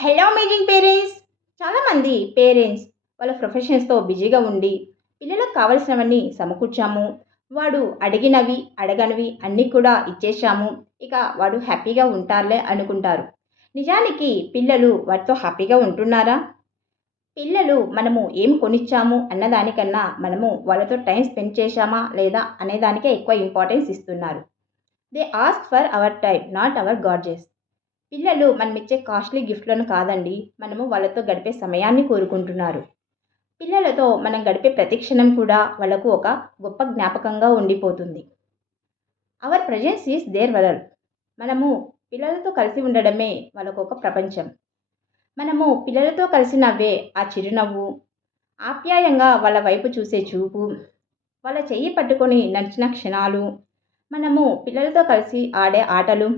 Hello amazing parents! చాలామంది parents వాళ్ళ ప్రొఫెషన్స్‌తో బిజీగా ఉండి, పిల్లలకు కావాల్సినవన్నీ సమకూర్చాము. వాడు అడిగినవి, అడగనివి అన్నీ కూడా ఇచ్చేశాము. ఇక వాడు హ్యాపీగా ఉంటారులే అనుకుంటారు. నిజానికి పిల్లలు వాటితో హ్యాపీగా ఉంటున్నారా? పిల్లలు మనము ఏం కొనిచ్చాము అన్నదానికన్నా మనము వాళ్ళతో టైమ్ స్పెండ్ చేశామా లేదా అనేదానికే ఎక్కువ ఇంపార్టెన్స్ ఇస్తున్నారు. They ask for hour time not our గాడ్జెస్. పిల్లలు మనమిచ్చే కాస్ట్‌లీ గిఫ్ట్‌లను కాదండి, మనము వాళ్ళతో గడిపే సమయాన్ని కోరుకుంటున్నారు. పిల్లలతో మనం గడిపే ప్రతి క్షణం కూడా వాళ్ళకు ఒక గొప్ప జ్ఞాపకంగా ఉండిపోతుంది. Our presence is there world. మనము పిల్లలతో కలిసి ఉండడమే వాళ్ళకొక ప్రపంచం. మనము పిల్లలతో కలిసి నవ్వే ఆ చిరునవ్వు, ఆప్యాయంగా వాళ్ళ వైపు చూసే చూపు, వాళ్ళ చెయ్యి పట్టుకొని నడిచిన క్షణాలు, మనము పిల్లలతో కలిసి ఆడే ఆటలు,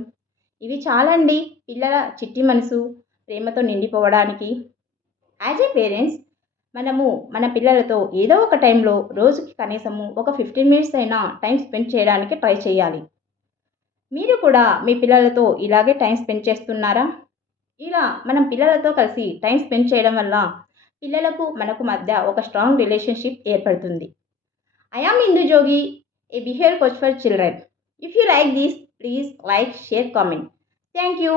ఇవి చాలండి పిల్లల చిట్టి మనసు ప్రేమతో నిండిపోవడానికి. యాజ్ ఏ పేరెంట్స్ మనము మన పిల్లలతో ఏదో ఒక టైంలో రోజుకి కనీసము ఒక 15 మినిట్స్ అయినా టైం స్పెండ్ చేయడానికి ట్రై చేయాలి. మీరు కూడా మీ పిల్లలతో ఇలాగే టైం స్పెండ్ చేస్తున్నారా? ఇలా మనం పిల్లలతో కలిసి టైం స్పెండ్ చేయడం వల్ల పిల్లలకు మనకు మధ్య ఒక స్ట్రాంగ్ రిలేషన్షిప్ ఏర్పడుతుంది. I am Indu Jogi, A behaviour coach for children. If you like this, please like, share, comment. Thank you.